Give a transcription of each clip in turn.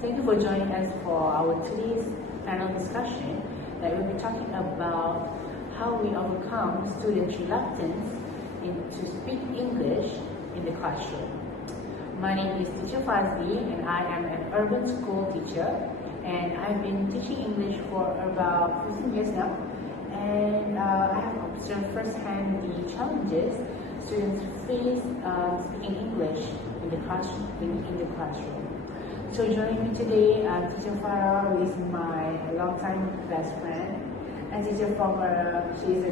Thank you for joining us for our today's panel discussion that we'll be talking about how we overcome students' reluctance to speak English in the classroom. My name is teacher Fadzli and I am an urban school teacher, and I've been teaching English for about 15 years now, and I have observed firsthand the challenges students face speaking English in the classroom. So joining me today, teacher Farah, who is my longtime best friend, and she is a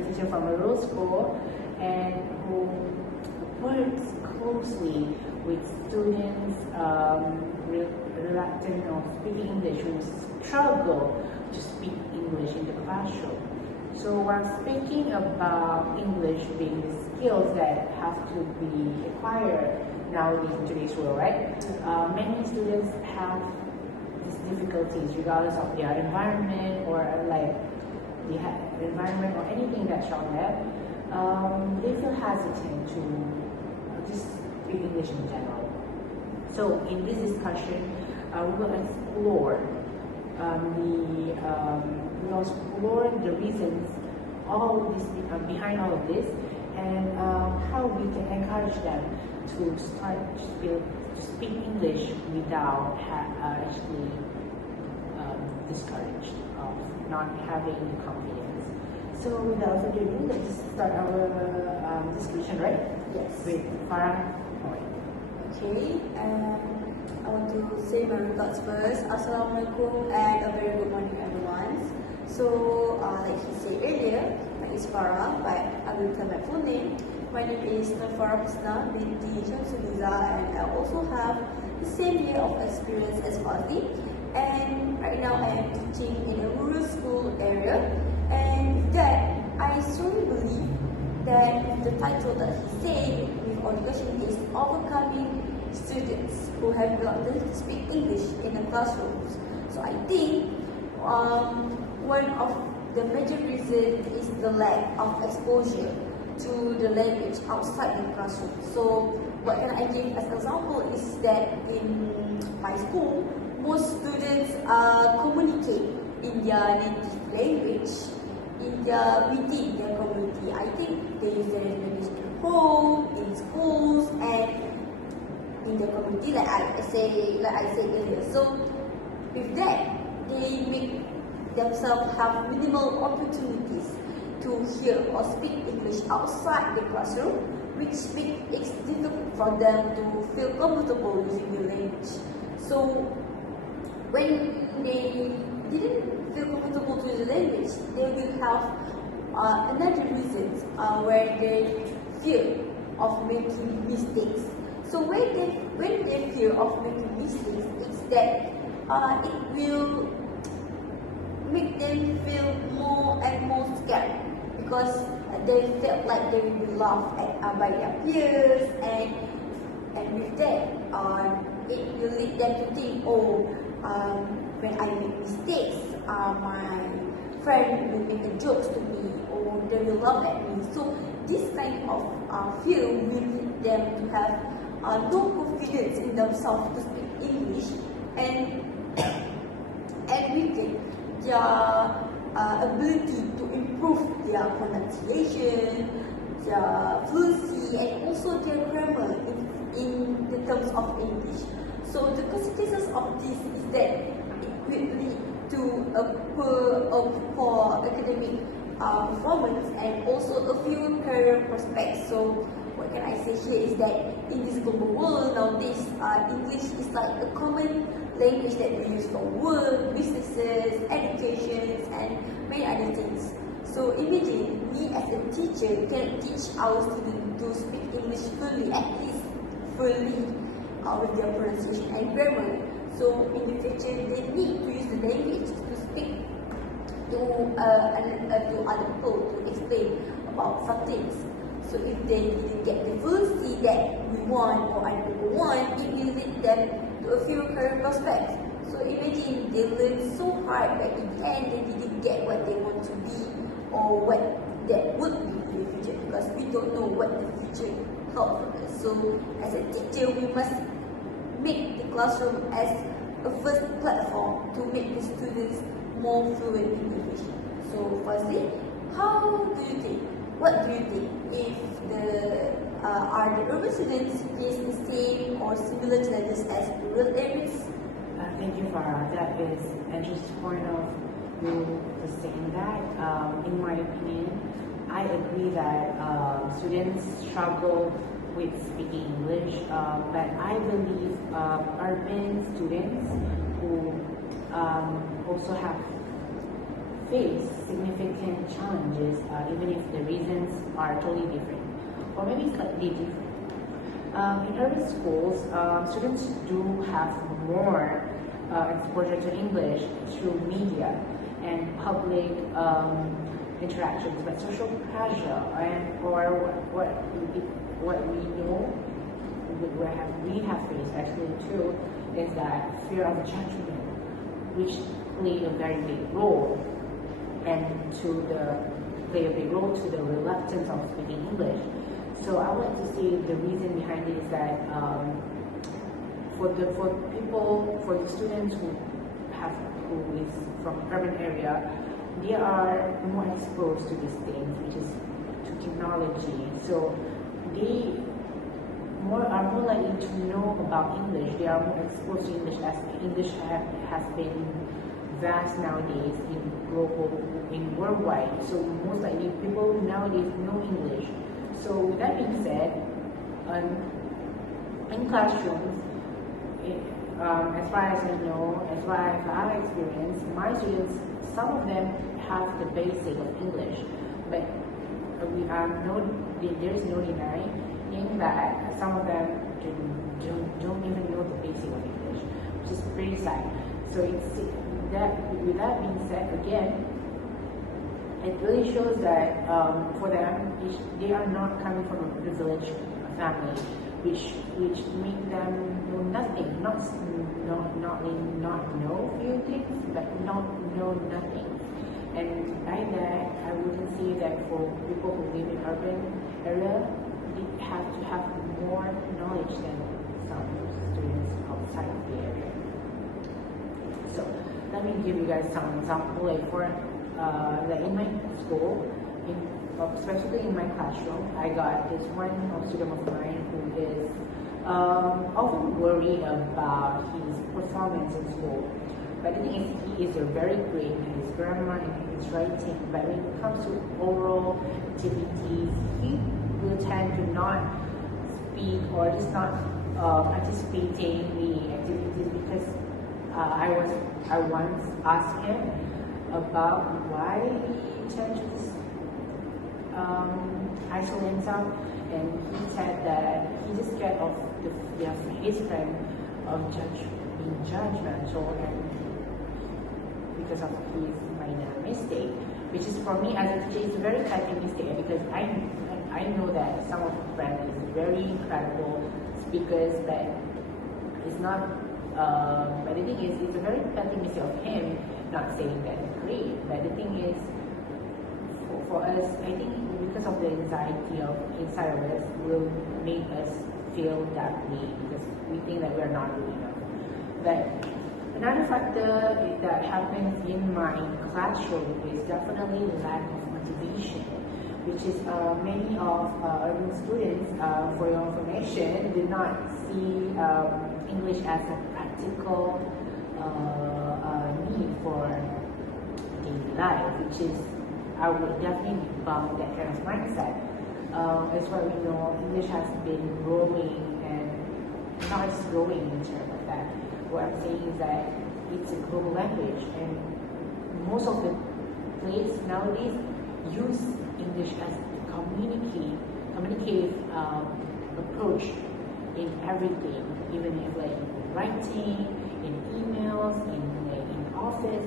teacher from a rural school and who works closely with students reluctant of speaking English, who struggle to speak English in the classroom. So while speaking about English being the skills that have to be acquired nowadays in today's world, right? Many students have these difficulties regardless of their environment or the environment or anything that's around them. They feel hesitant to just speak English in general. So in this discussion, we will explore the reasons behind all of this, and how we can encourage them to start to speak English without actually discouraged of not having the confidence. So without further ado, let's start our discussion, right? Yes. With Farah. Okay, I want to say my regards first. Assalamualaikum and a very good morning, everyone. So, like he said earlier, my name is Farah, but I will tell my full name. My name is Husna, Binti, Syamsul, Nizar, and I also have the same year of experience as Fadzli. And right now I am teaching in a rural school area. And with that, I strongly believe that the title that he said with all the question is overcoming students who have reluctance to speak English in the classrooms. So I think one of the major reasons is the lack of exposure to the language outside the classroom. So what can I give as an example is that in my school, most students communicate in their native language within their community. I think they use their language at home, in schools, and in the community, like I said earlier. So with that, they make themselves have minimal opportunities to hear or speak English outside the classroom, which makes it difficult for them to feel comfortable using the language. So when they didn't feel comfortable to use the language, they will have another reason where they fear of making mistakes. So when they fear of making mistakes, it's that it will make them feel more and more scared, because they felt like they will be laughed at by their peers, and with that, it will lead them to think, when I make mistakes, my friend will make a jokes to me, or they will laugh at me. So this kind of fear will lead them to have no confidence in themselves to speak English, and weaken their ability to improve their pronunciation, their fluency, and also their grammar in the terms of English. So the consequences of this is that it will lead to a poor academic performance and also a few career prospects. So what can I say here is that in this global world nowadays, English is like a common language that we use for work, businesses, education, and many other things. So imagine me as a teacher can teach our students to speak English fully, at least fully, with their pronunciation and grammar. So in the future, they need to use the language to speak to other people, to explain about some things. So if they didn't get the fluency that we want or other people want, it will lead them to a few career prospects. So imagine they learn so hard, but in the end they didn't get what they want to be or what that would be in the future, because we don't know what the future holds for us. So as a teacher, we must make the classroom as a first platform to make the students more fluent in English. So Fadzli, what do you think if are the urban students face the same or similar challenges as rural areas? Thank you, Farah. That is an interesting point of you saying that. In my opinion, I agree that students struggle with speaking English, but I believe urban students who also have faced significant challenges, even if the reasons are totally different, or maybe slightly different. In urban schools, students do have more exposure to English through media and public interactions, but social pressure or what we know we have faced actually too is that fear of judgment, which play a very big role play a big role to the reluctance of speaking English. So I want to say the reason behind it is that for the students who is from urban area, they are more exposed to these things, which is to technology. So they are more likely to know about English. They are more exposed to English as English has been vast nowadays in worldwide. So most likely people nowadays know English. So with that being said, in classrooms, as far as I know, as far as I've experienced, my students, some of them have the basic of English, but there is no denying that some of them don't even know the basic of English, which is pretty sad. So with that being said, again, it really shows that for them, they are not coming from a privileged family, which make them know nothing, not know few things, but not know nothing. And by that, I wouldn't say that for people who live in urban area, they have to have more knowledge than some students outside of the area. So let me give you guys some example. Like in my school, especially in my classroom, I got this one student of mine who is often worried about his performance in school. But the thing is, he is very great in his grammar and in his writing. But when it comes to oral activities, he will tend to not speak or just not participating in the activities because I once asked him about why he tends to just isolate himself, and he said that he just scared of his friend of being judgmental and because of his minor mistake, which is for me as a teacher, it's a very petty mistake because I know that some of my friends is very incredible speakers, but it's not. But the thing is, it's a very petty mistake of him not saying that it's great. But the thing is, for us, I think because of the anxiety of inside of us will make us feel that way because we think that we're not good enough. But another factor that happens in my classroom is definitely lack of motivation, which is many of urban students, for your information, do not see English as a practical need for daily life, which is, I would definitely debunk that kind of mindset. As far as we know, English has been growing, and not just growing in terms of that. What I'm saying is that it's a global language, and most of the places nowadays use English as a communicative approach in everything, even if like writing, in emails, in office.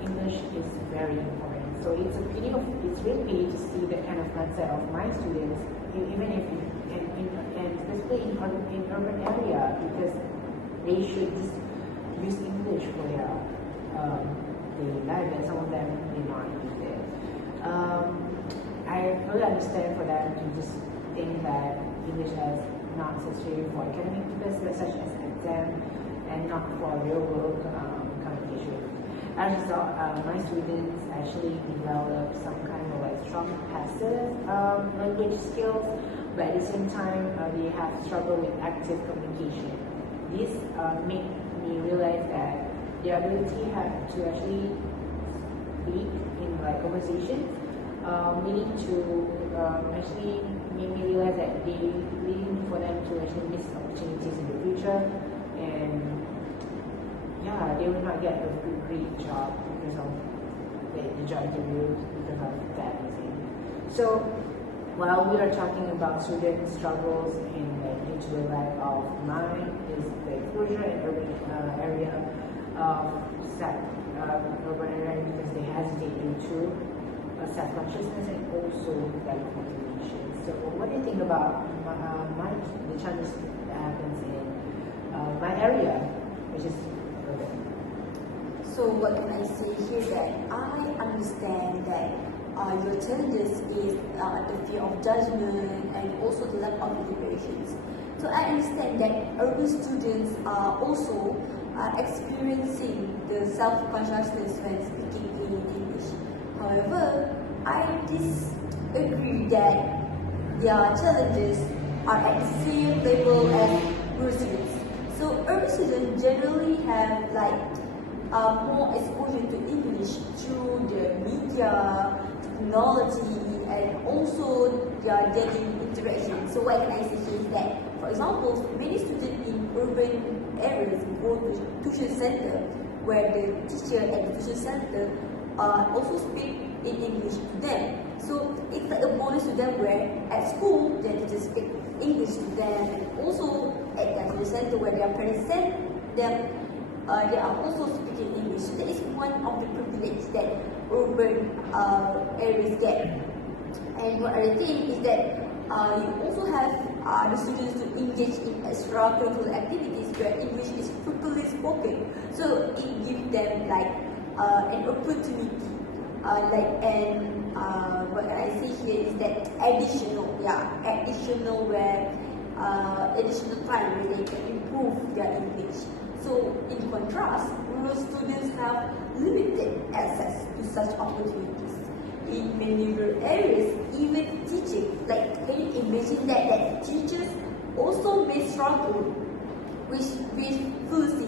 English is very important. So it's really pity to see that kind of mindset of my students, even if and especially in urban area, because they should just use English for their daily life, and some of them may not use it. I really understand for them to just think that English is not necessary for academic purposes such as exam and not for real world communication. As a result, my students actually develop some kind of like strong passive language skills, but at the same time they have struggle with active communication. This made me realize that the ability to actually speak in like conversation, meaning to actually made me realize that they leading for them to actually miss opportunities in the future, and yeah, they will not get a great job because of the job interviews because of that reason. So while we are talking about student struggles in due to the lack of mind, is the exposure in urban area of urban area because they hesitate due to self-consciousness and also lack of motivation. So what do you think about the challenges that happens in my area, which is urban? So what can I say here that I understand that your challenges is the fear of judgment and also the lack of deliberations. So I understand that urban students are also experiencing the self-consciousness when speaking in English. However, I disagree that their challenges are at the same level as rural students. So urban students generally have like more exposure to English through the media, technology, and also their daily interaction. So what can I say here is that, for example, many students in urban areas go to tuition center where the teacher at the tuition center also speak in English to them. So it's like a bonus to them where at school their teachers speak English to them, and also at the tuition center where their parents send them, they are also speaking English. So that is one of the privilege that urban areas get. And one other thing is that you also have the students to engage in extracurricular activities where English is frequently spoken. So it gives them like an opportunity, what I see here is that additional time where they can improve their English. So in contrast, rural students have limited access to such opportunities. In many rural areas, even teaching, like can you imagine that teachers also may struggle with fluency,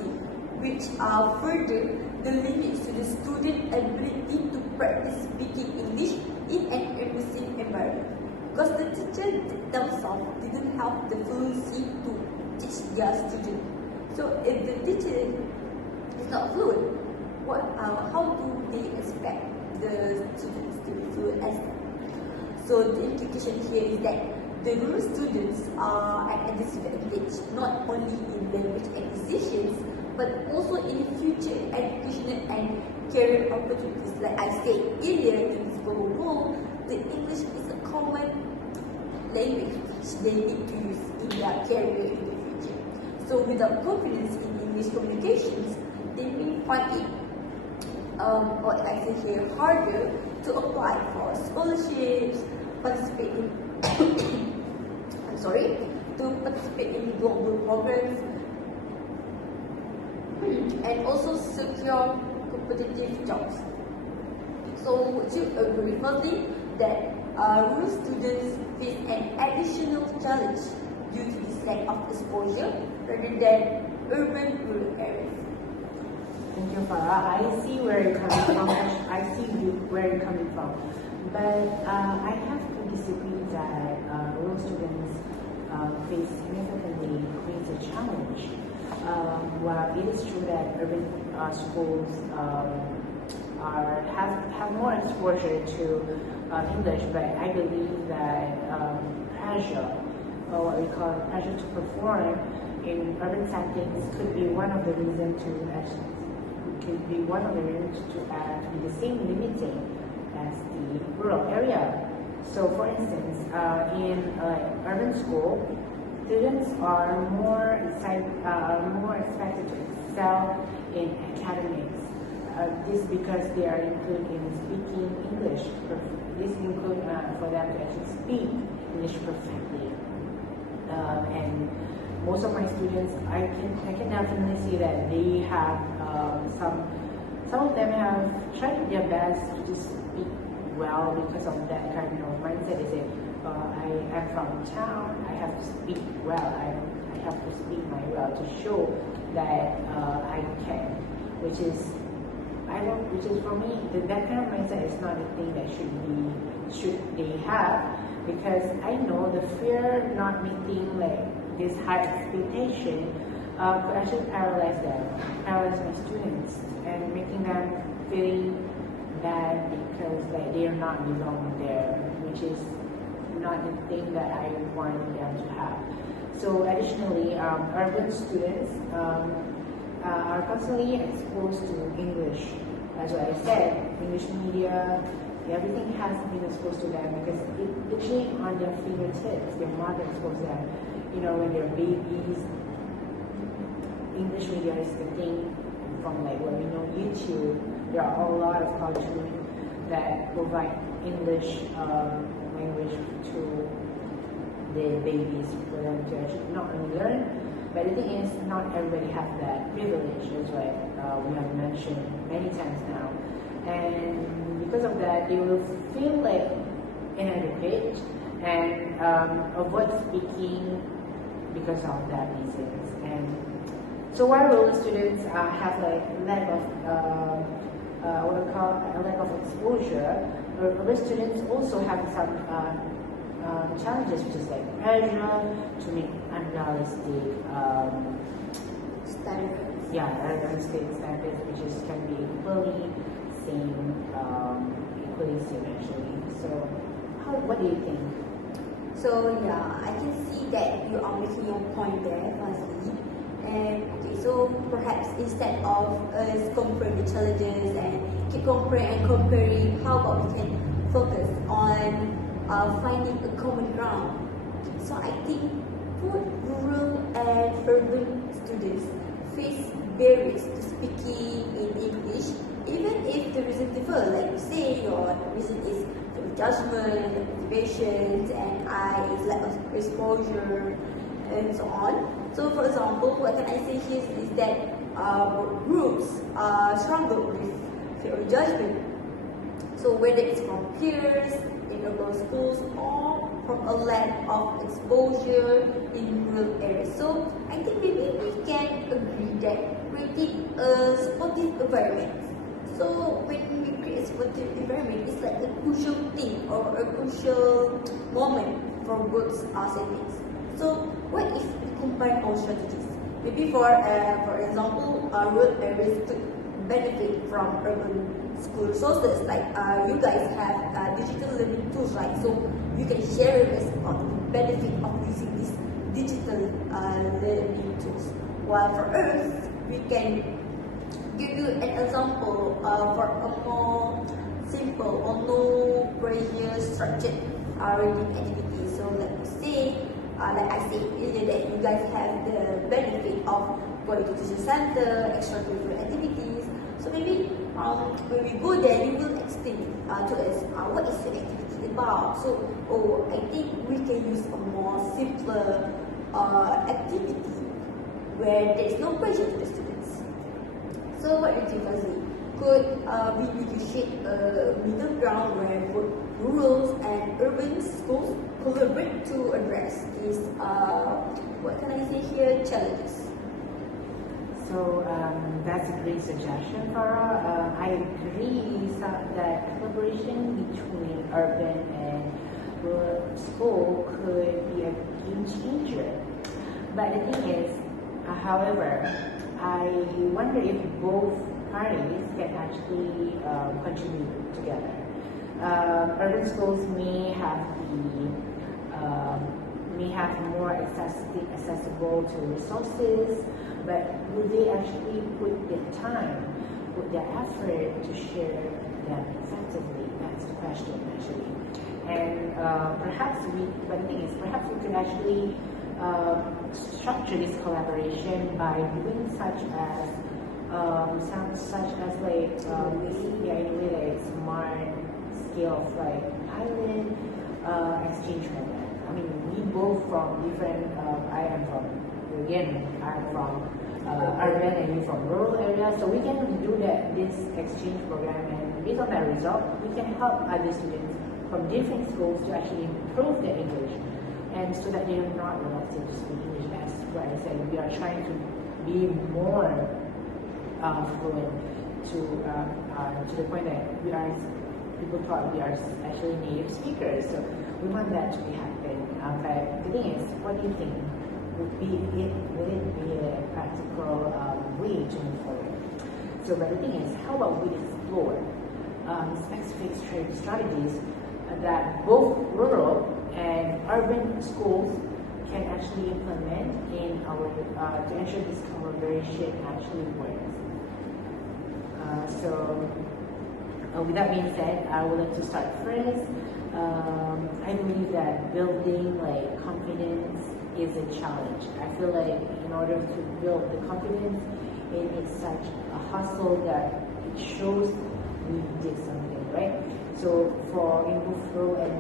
which are further the limits to the student ability to practice speaking English in an immersive environment. Because the teacher themselves didn't have the fluency to teach their students. So if the teacher is not fluent, how do they expect the students to be fluent as them? So the implication here is that the rural students are at a disadvantage not only in language acquisitions but also in future educational and career opportunities. Like I said earlier, in this global world, the English is a common language which they need to use in their career in the future. So without confidence in English communications, they may find it harder to apply for scholarships, participate in global programs, and also secure competitive jobs. So would you agree, Fadzli, that rural students face an additional challenge due to this lack of exposure rather than urban rural areas? Thank you, Farah. I see where you're coming from. Where you're coming from. But I have to disagree that rural students face significantly greater challenge. While it is true that urban schools have more exposure to English, but I believe that pressure, or what we call pressure to perform in urban settings, could be one of the reasons to be the same limiting as the rural area. So, for instance, in urban school, students are more expected to excel in academics. This because they are included in speaking English. This includes for them to actually speak English perfectly. And most of my students, I can definitely see that they have some of them have tried their best to just speak well because of that kind of mindset. They say, I am from town, I have to speak well, I have to speak my well to show that I can, which is for me, that kind of mindset is not a thing that should they have, because I know the fear of not meeting like this high expectation could actually paralyze my students, and making them feeling bad because like they are not belonging there, which is not the thing that I want them to have. So additionally, urban students are constantly exposed to English. As what I said, English media, everything has been exposed to them because it literally on their fingertips. Their mother exposed them. You know, when they're babies, English media is the thing. From like what we know, YouTube, there are a lot of cartoons that provide English language to the babies for them to actually not only learn, but the thing is, not everybody has that privilege. That's what we have mentioned many times now, and because of that, they will feel like inadequate and avoid speaking because of that reasons. And so while rural students have like lack of what we call a lack of exposure, urban students also have some challenges, which is like pressure to meet unrealistic Standards. yeah, unrealistic standards, which is can be equally same actually. So what do you think? So yeah, I can see that you are making your point there, Fadzli. And okay, so perhaps instead of us comparing the challenges and keep comparing, how about we can focus on finding a common ground? So I think both rural and urban students face barriers to speaking in English, even if the reason differ. Like you say, your reason is judgment, motivations, and lack of exposure, and so on. So for example, what can I say here is that groups struggle with fear of judgment. So whether it's from peers in urban schools or from a lack of exposure in rural areas. So I think maybe we can agree that creating a supportive environment. So when we create a supportive environment, it's like a crucial thing or a crucial moment for both settings. So what if we combine our strategies? Maybe for example, rural areas could benefit from urban school resources. Like you guys have digital learning tools, right? So you can share with us about the benefit of using these digital learning tools. While for us, we can give you an example for a more simple or no pressure structured reading activity. So let me say, like I said earlier, that you guys have the benefit of going to tuition center, extracurricular activities. So maybe when we go there, you will explain to us what is your activity about. So, I think we can use a more simpler activity where there is no pressure to the students. So what do you think, Fadzli? Could we negotiate a middle ground where both rural and urban schools collaborate to address these, what can I say here, challenges? So that's a great suggestion, Farah. I agree that collaboration between urban and rural school could be a game changer. But the thing is, however, I wonder if both parties can actually contribute together. Urban schools may have more accessible to resources, but will they actually put their time, put their effort to share them effectively? That's the question actually. And but the thing is, perhaps we could actually structure this collaboration by doing such as like in a way like smart scale of like pilot exchange program. I mean, we both from different. I am from again, I'm from urban and you're from rural area, so we can do this exchange program, and based on that result, we can help other students from different schools to actually improve their English, and so that they're not reluctant to speak English. As what I said, we are trying to be more fluent to the point that people thought we are actually native speakers. So we want that to be happen. But the thing is, what do you think? Would it be a practical way to move forward? So, but the thing is, how about we explore specific strategies that both rural and urban schools can actually implement in our to ensure this collaboration actually works. With that being said, I would like to start first. I believe that building confidence is a challenge. I feel like in order to build the confidence, it is such a hustle that it shows we did something, right? So in both rural and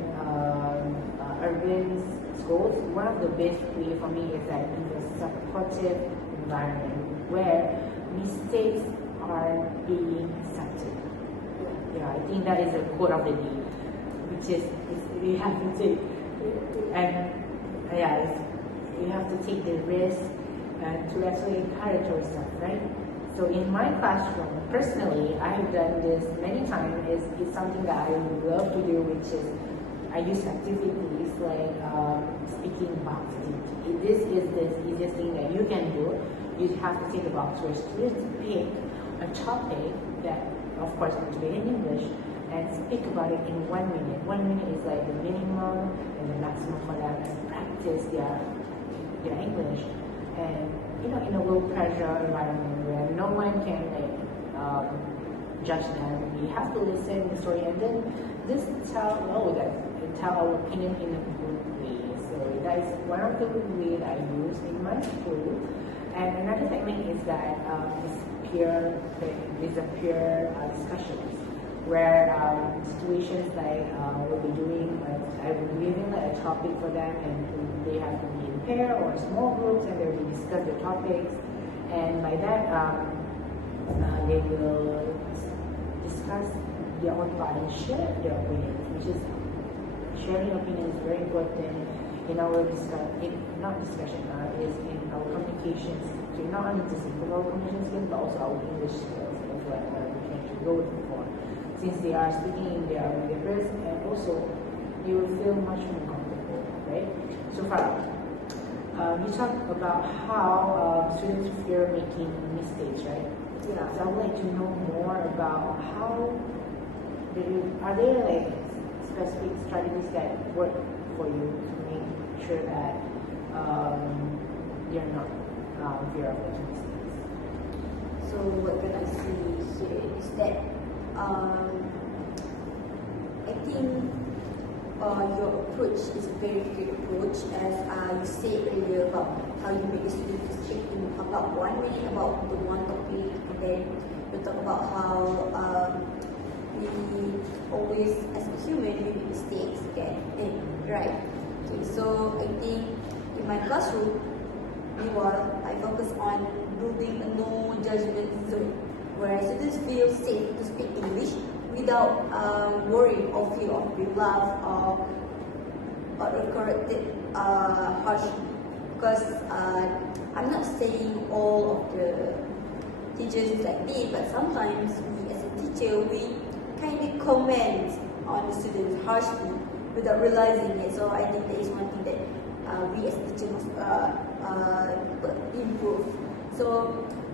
urban schools, one of the best way for me is that in a supportive environment where mistakes are being accepted. Yeah, I think that is a quote of the day, which is you have to take, and you have to take the risk to actually encourage yourself, right? So in my classroom, personally, I have done this many times. It's something that I love to do, which is I use activities like speaking box. This is the easiest thing that you can do. You have to take a box where students pick a topic that, of course, going to be in English, and speak about it in 1 minute. 1 minute is like the minimum and the maximum for them, and practice their English. And in a low pressure environment where no one can judge them, we have to listen to the story and then just tell our opinion in a good way. So that is one of the ways I use in my school. And another technique is that is peer discussions, where situations like we'll be doing, I will be giving a topic for them, and they have to be in pair or small groups, and they will discuss the topics, and by that they will discuss their own part and share their opinions, which is sharing opinions is very important in our discussion is in our communications, so not only just improve our communication skills but also our English skills. That's what we can actually go for, since they are speaking in their first, and also you will feel much more comfortable, right? So Farah, you talked about how students fear making mistakes, right? Yeah. So I would like to know more about how are there specific strategies that work for you to make sure that you're not fear of making mistakes? So what can I say here is that I think your approach is a very good approach, as you said earlier about how you make the students speak in about 1 minute about the one topic, and then you talk about how we always, as a human, we make mistakes, okay? Right. Okay, so I think in my classroom, meanwhile, I focus on building a no judgment zone, where students feel safe to speak English without worrying or fear of being laughed or corrected harshly. Because I'm not saying all of the teachers is like this, but sometimes we as a teacher, we kind of comment on the students harshly without realizing it. So I think that is one thing that we as teachers must improve. So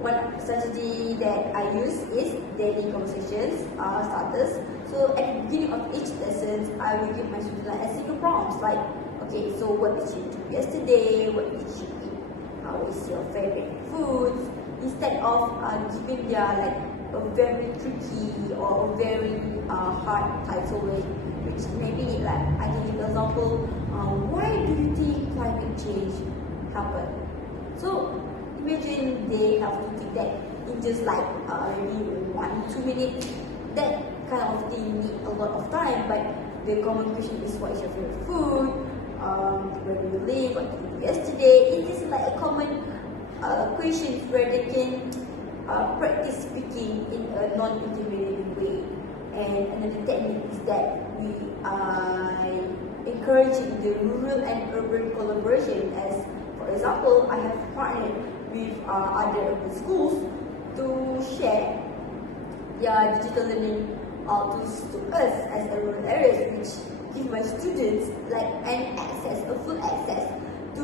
one strategy that I use is daily conversations starters. So at the beginning of each lesson, I will give my students a single prompts like, okay, so what did you do yesterday? What did you eat? What is your favorite food? Instead of giving their a very tricky or very hard title way, which maybe I can give an example. Why do you think climate change happened? So imagine they have to think that in just maybe 1-2 minutes. That kind of thing need a lot of time. But the common question is, what is your favorite food? where do you live, what did you do yesterday. It is like a common questions where they can practice speaking in a non-intimidating way. And another technique is that we are encouraging the rural and urban collaboration. As for example, I have partnered with other urban schools to share their digital learning tools to us as a rural areas, which give my students like a full access to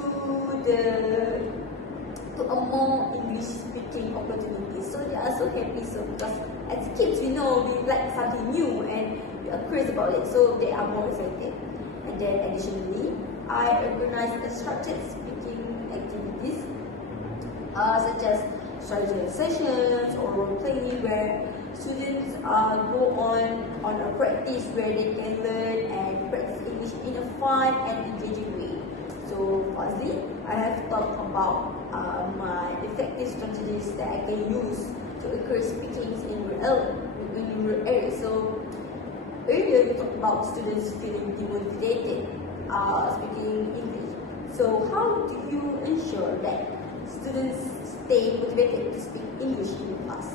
a more English speaking opportunity. So they are so happy. So because as kids we know we like something new and we are curious about it, so they are more excited. And then additionally, I organize structured speaking activities such as strategy sessions or role playing, where students go on a practice where they can learn and practice English in a fun and engaging way. So firstly, I have talked about my effective strategies that I can use to encourage speaking in rural areas. So earlier we talked about students feeling demotivated speaking English. So how do you ensure that students stay motivated to speak English in class?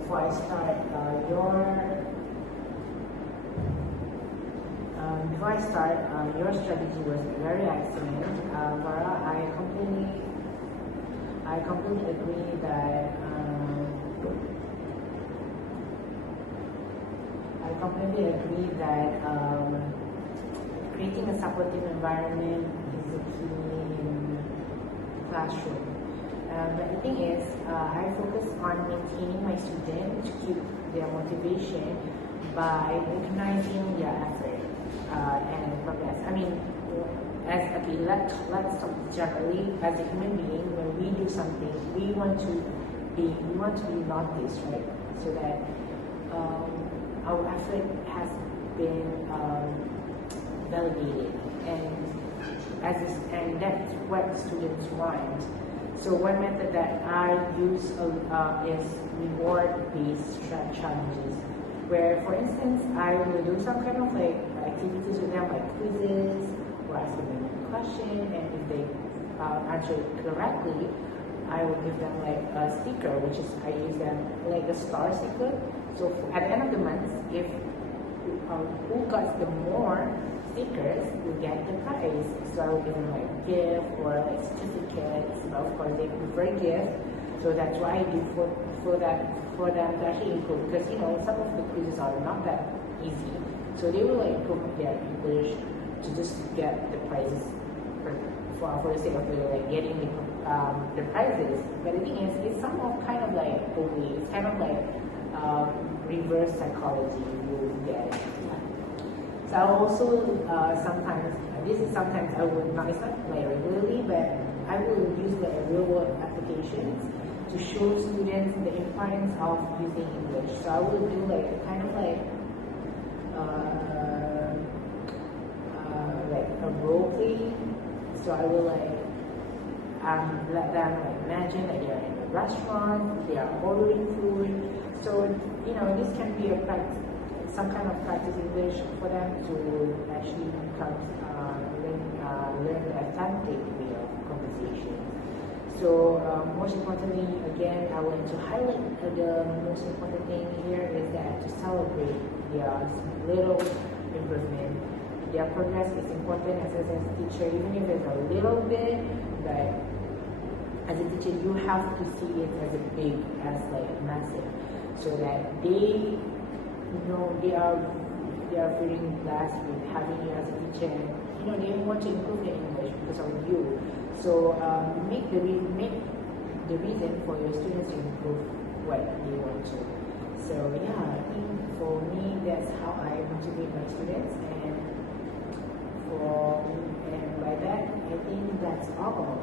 Before I start, your strategy was very excellent. Farah, I completely agree that creating a supportive environment is the key in the classroom. But the thing is, I focus on maintaining my students to keep their motivation by recognizing their effort and progress. I mean, let's talk generally. As a human being, when we do something, we want to be noticed, right? So that our effort has been validated, and that's what students want. So one method that I use is reward-based challenges, where, for instance, I will do some kind of like activities with them, like quizzes, or ask them a question, and if they answer it correctly, I will give them like a sticker, which is I use them like a star sticker. So at the end of the month, if who got the more stickers will get the prize. So I will give them like gift or like certificates. But of course they prefer gift, so that's what I do for them to actually improve, because some of the quizzes are not that easy. So they will like improve their English to just get the prizes for the sake of like getting the prizes. But the thing is, it's kind of like bullying. It's kind of like reverse psychology. You get it. So I also sometimes I would not, it's not like regularly, but I will use like real world applications to show students the importance of using English. So I will do like kind of like a role play. So I will like let them like imagine that they are in a restaurant, they are ordering food. So this can be a practice, some kind of practice English for them to actually learn the authentic way of conversation. So most importantly, again, I want to highlight the most important thing here is that to celebrate their little improvement. Their progress is important as a teacher, even if it's a little bit, but as a teacher, you have to see it as like massive, so that they are feeling blessed with having you as a teacher. They want to improve their English because of you. So make the reason for your students to improve what they want to. So yeah, I think for me that's how I motivate my students, and by that I think that's all.